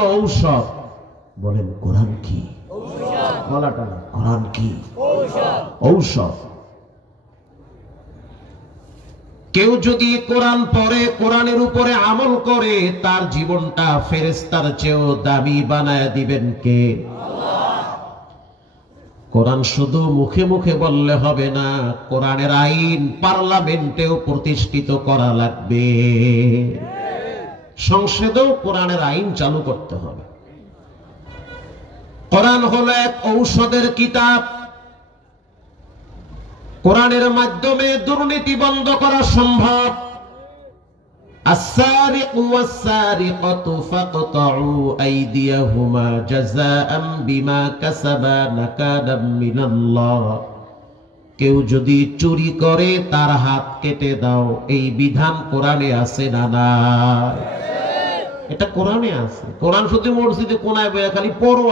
হলো ঔষধ। বলেন কোরআন কি? কোরআন কি? ঔষধ। কেউ যদি কোরআন পড়ে, কোরআনের উপরে আমল করে, তার জীবনটা ফেরেশতার চেয়েও দামি বানায় দিবেন কে? কোরআন শুধু মুখে মুখে বললে হবে না, কোরআনের আইন পার্লামেন্টেও প্রতিষ্ঠিত করা লাগবে, সংসদেও কোরআনের আইন চালু করতে হবে। কোরআন হলো এক ঔষধের কিতাব। কোরআনের মাধ্যমে দুর্নীতি বন্ধ করা সম্ভব। আস-সারিকু ওয়াস-সারিকাতু ফাকতাউ আইদিয়াহুমা জাযাআম বিমা কাসাবা নাকাদাম মিনাল্লাহ। কেউ যদি চুরি করে তার হাত কেটে দাও, এই বিধান কোরআনে আছে না নাই? এটা কোরআনে আছে। কোরআন শুধু মসজিদে কোনায় বইয়া খালি পড়ো।